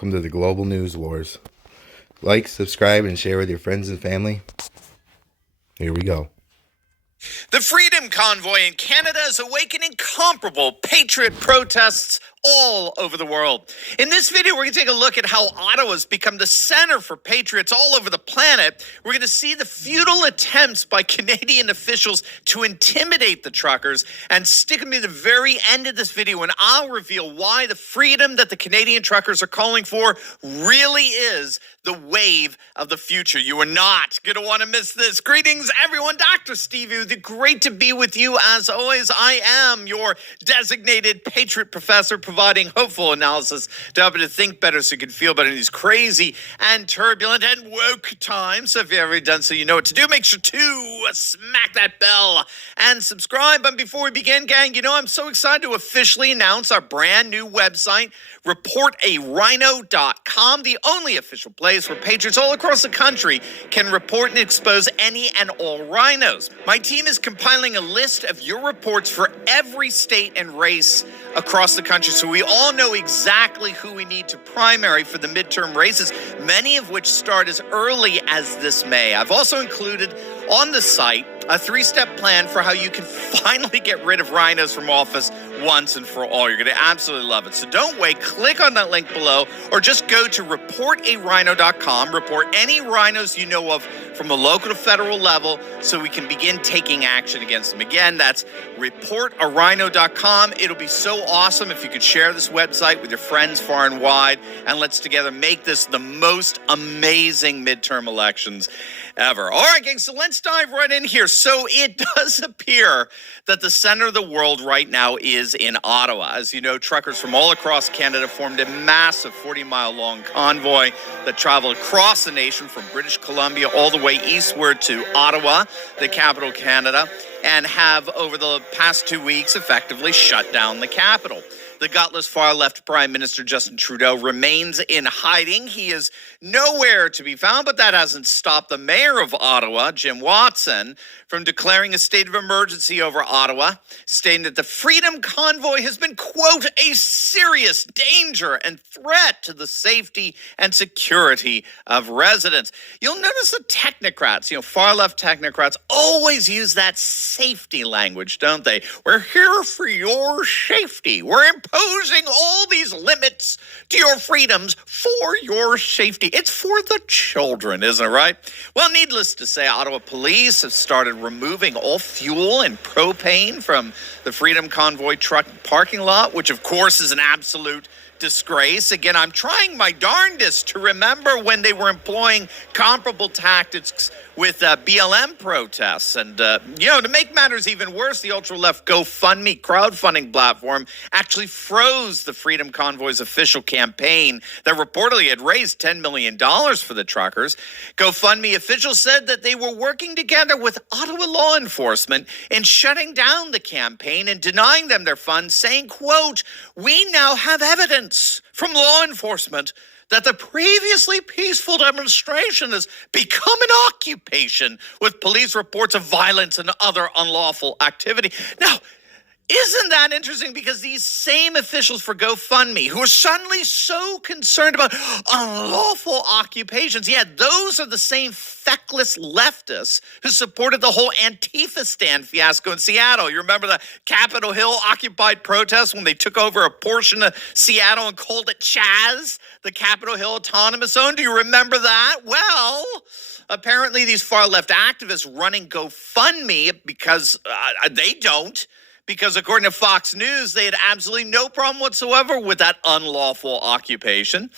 Welcome to the Global News Wars. Like, subscribe, and share with your friends and family. Here we go. The Freedom Convoy in Canada is awakening incomparable Patriot protests all over the world. In this video, we're going to take a look at how Ottawa's become the center for Patriots all over the planet. We're going to see the futile attempts by Canadian officials to intimidate the truckers, and stick with me to the very end of this video and I'll reveal why the freedom that the Canadian truckers are calling for really is the wave of the future. You are not going to want to miss this. Greetings, everyone. Dr. Steve here. Great to be with you. As always, I am your designated Patriot professor, providing hopeful analysis to help you to think better so you can feel better in these crazy and turbulent and woke times. So if you've ever done so, you know what to do. Make sure to smack that bell and subscribe. But before we begin, gang, you know I'm so excited to officially announce our brand new website, reportarhino.com, the only official place where patriots all across the country can report and expose any and all rhinos. My team is compiling a list of your reports for every state and race across the country, so we all know exactly who we need to primary for the midterm races, many of which start as early as this May. I've also included on the site a three-step plan for how you can finally get rid of rhinos from office once and for all. You're going to absolutely love it. So don't wait. Click on that link below or just go to reportarhino.com. Report any rhinos you know of from the local to federal level so we can begin taking action against them. Again, that's reportarhino.com. It'll be so awesome if you could share this website with your friends far and wide, and let's together make this the most amazing midterm elections ever. All right, gang, so let's dive right in here. So it does appear that the center of the world right now is in Ottawa. As you know, truckers from all across Canada formed a massive 40-mile-long convoy that traveled across the nation from British Columbia all the way eastward to Ottawa, the capital of Canada, and have over the past 2 weeks effectively shut down the capital. The gutless far-left Prime Minister Justin Trudeau remains in hiding. He is nowhere to be found, but that hasn't stopped the mayor of Ottawa, Jim Watson, from declaring a state of emergency over Ottawa, stating that the Freedom Convoy has been, quote, a serious danger and threat to the safety and security of residents. You'll notice the technocrats, far-left technocrats, always use that safety language, don't they? We're here for your safety. We're imposing all these limits to your freedoms for your safety. It's for the children, isn't it, right? Well, needless to say, Ottawa police have started removing all fuel and propane from the Freedom Convoy truck parking lot, which, of course, is an absolute disgrace. Again, I'm trying my darndest to remember when they were employing comparable tactics with BLM protests. And, to make matters even worse, the ultra-left GoFundMe crowdfunding platform actually froze the Freedom Convoy's official campaign that reportedly had raised $10 million for the truckers. GoFundMe officials said that they were working together with Ottawa law enforcement in shutting down the campaign and denying them their funds, saying, quote, "We now have evidence from law enforcement that the previously peaceful demonstration has become an occupation with police reports of violence and other unlawful activity." Now, isn't that interesting? Because these same officials for GoFundMe, who are suddenly so concerned about unlawful occupations, those are the same feckless leftists who supported the whole Antifa stand fiasco in Seattle. You remember the Capitol Hill occupied protests when they took over a portion of Seattle and called it Chaz, the Capitol Hill Autonomous Zone? Do you remember that? Well, apparently these far-left activists running GoFundMe because they don't. Because according to Fox News, they had absolutely no problem whatsoever with that unlawful occupation.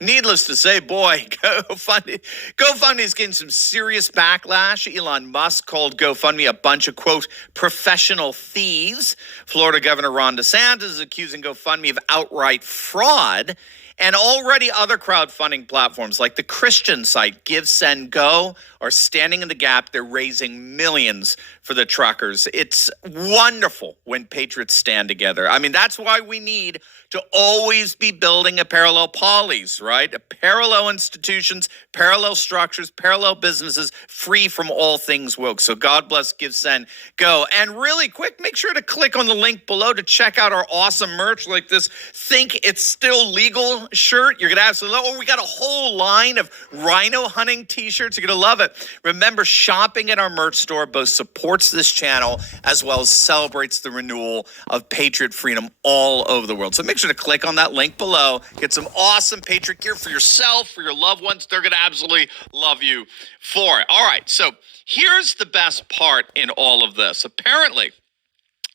Needless to say, boy, GoFundMe is getting some serious backlash. Elon Musk called GoFundMe a bunch of, quote, professional thieves. Florida Governor Ron DeSantis is accusing GoFundMe of outright fraud. And already other crowdfunding platforms like the Christian site Give, Send, Go are standing in the gap. They're raising millions for the truckers. It's wonderful when patriots stand together. I mean, that's why we need to always be building a parallel polis, right? Parallel institutions, parallel structures, parallel businesses, free from all things woke. So God bless, Give, Send, Go. And really quick, make sure to click on the link below to check out our awesome merch like this Think It's Still Legal shirt. You're going to absolutely love it. Oh, we got a whole line of rhino hunting t-shirts. You're going to love it. Remember, shopping at our merch store both supports this channel as well as celebrates the renewal of Patriot freedom all over the world. So make sure to click on that link below. Get some awesome Patriot gear for yourself, for your loved ones. They're going to absolutely love you for it. All right, so here's the best part in all of this. Apparently,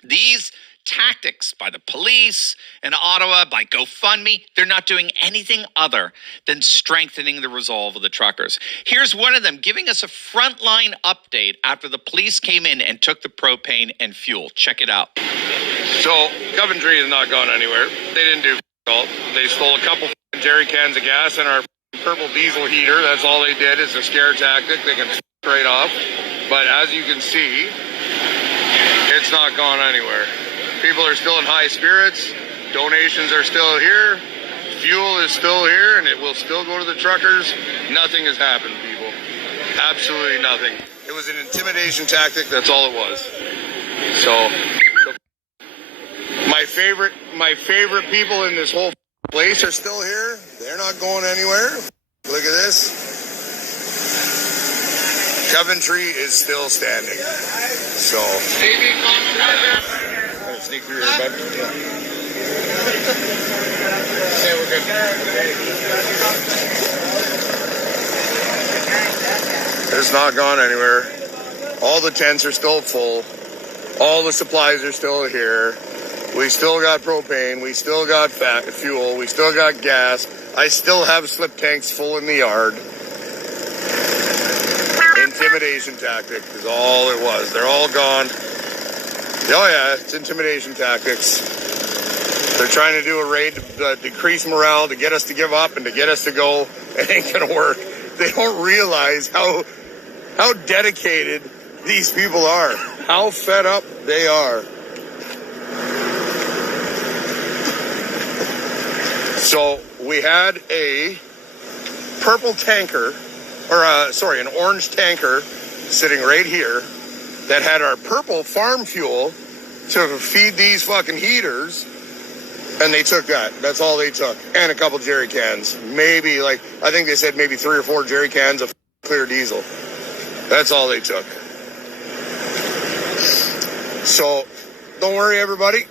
these tactics by the police in Ottawa, by GoFundMe, they're not doing anything other than strengthening the resolve of the truckers. Here's one of them giving us a frontline update after the police came in and took the propane and fuel. Check it out. So, Coventry has not gone anywhere. They didn't do all. They stole a couple jerry cans of gas and our purple diesel heater. That's all they did. It's a scare tactic. They can right off. But as you can see, it's not gone anywhere. People are still in high spirits. Donations are still here. Fuel is still here, and it will still go to the truckers. Nothing has happened, people. Absolutely nothing. It was an intimidation tactic. That's all it was. So, my favorite people in this whole place are still here. They're not going anywhere. Look at this. Coventry is still standing. So, sneak through here, bud. Say we're good. It's not gone anywhere. All the tents are still full. All the supplies are still here. We still got propane. We still got fuel. We still got gas. I still have slip tanks full in the yard. Intimidation tactic is all it was. They're all gone. Oh yeah, it's intimidation tactics. They're trying to do a raid to decrease morale, to get us to give up and to get us to go. It ain't gonna work. They don't realize how dedicated these people are, how fed up they are. So we had a purple tanker, an orange tanker sitting right here that had our purple farm fuel to feed these fucking heaters, and they took that. That's all they took. And a couple jerry cans. Maybe, I think they said maybe 3 or 4 jerry cans of clear diesel. That's all they took. So, don't worry, everybody.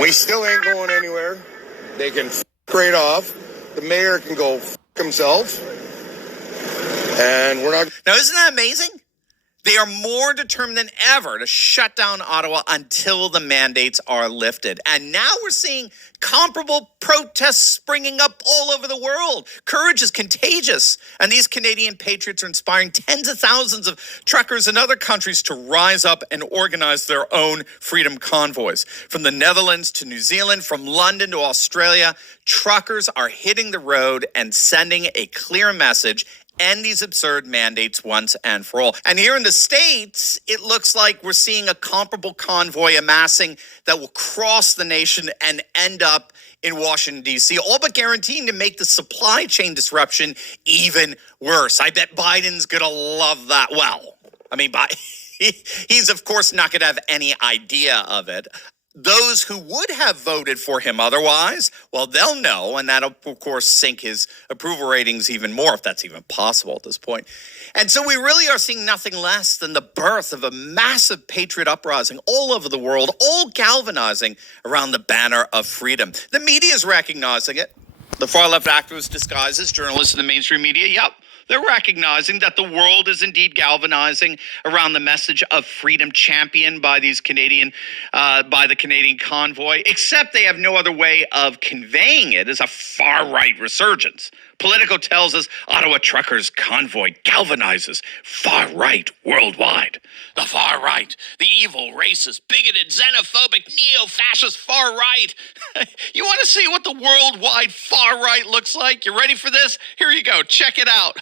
We still ain't going anywhere. They can right off. The mayor can go himself. And we're not... Now, isn't that amazing? They are more determined than ever to shut down Ottawa until the mandates are lifted. And now we're seeing comparable protests springing up all over the world. Courage is contagious. And these Canadian patriots are inspiring tens of thousands of truckers in other countries to rise up and organize their own freedom convoys. From the Netherlands to New Zealand, from London to Australia, truckers are hitting the road and sending a clear message: end these absurd mandates once and for all. And here in the States, it looks like we're seeing a comparable convoy amassing that will cross the nation and end up in Washington, D.C., all but guaranteeing to make the supply chain disruption even worse. I bet Biden's going to love that. Well, I mean, he's, of course, not going to have any idea of it. Those who would have voted for him otherwise, well, they'll know, and that'll, of course, sink his approval ratings even more, if that's even possible at this point. And so we really are seeing nothing less than the birth of a massive patriot uprising all over the world, all galvanizing around the banner of freedom. The media is recognizing it. The far-left activists disguised as journalists in the mainstream media, yep. They're recognizing that the world is indeed galvanizing around the message of freedom championed by these by the Canadian convoy, except they have no other way of conveying it as a far-right resurgence. Politico tells us Ottawa Truckers Convoy galvanizes far-right worldwide. The far right, the evil, racist, bigoted, xenophobic, neo-fascist far right. You want to see what the worldwide far right looks like? You ready for this? Here you go. Check it out.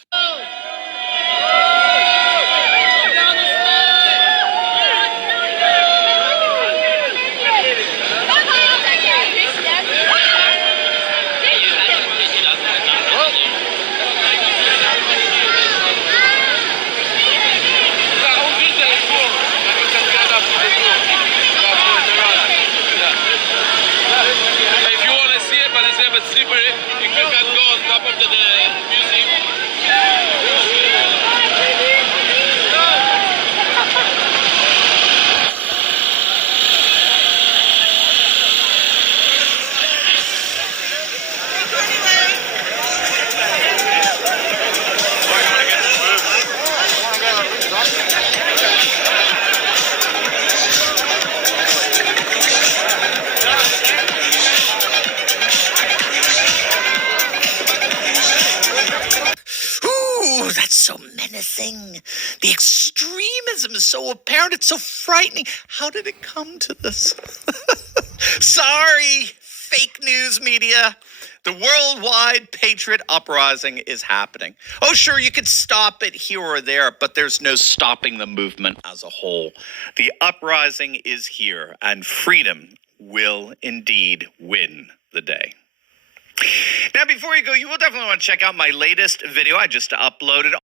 Super can go on top of the museum. Ooh, that's so menacing. The extremism is so apparent. It's so frightening. How did it come to this? Sorry, fake news media. The worldwide Patriot uprising is happening. Oh, sure, you could stop it here or there, but there's no stopping the movement as a whole. The uprising is here, and freedom will indeed win the day. Now, before you go, you will definitely want to check out my latest video I just uploaded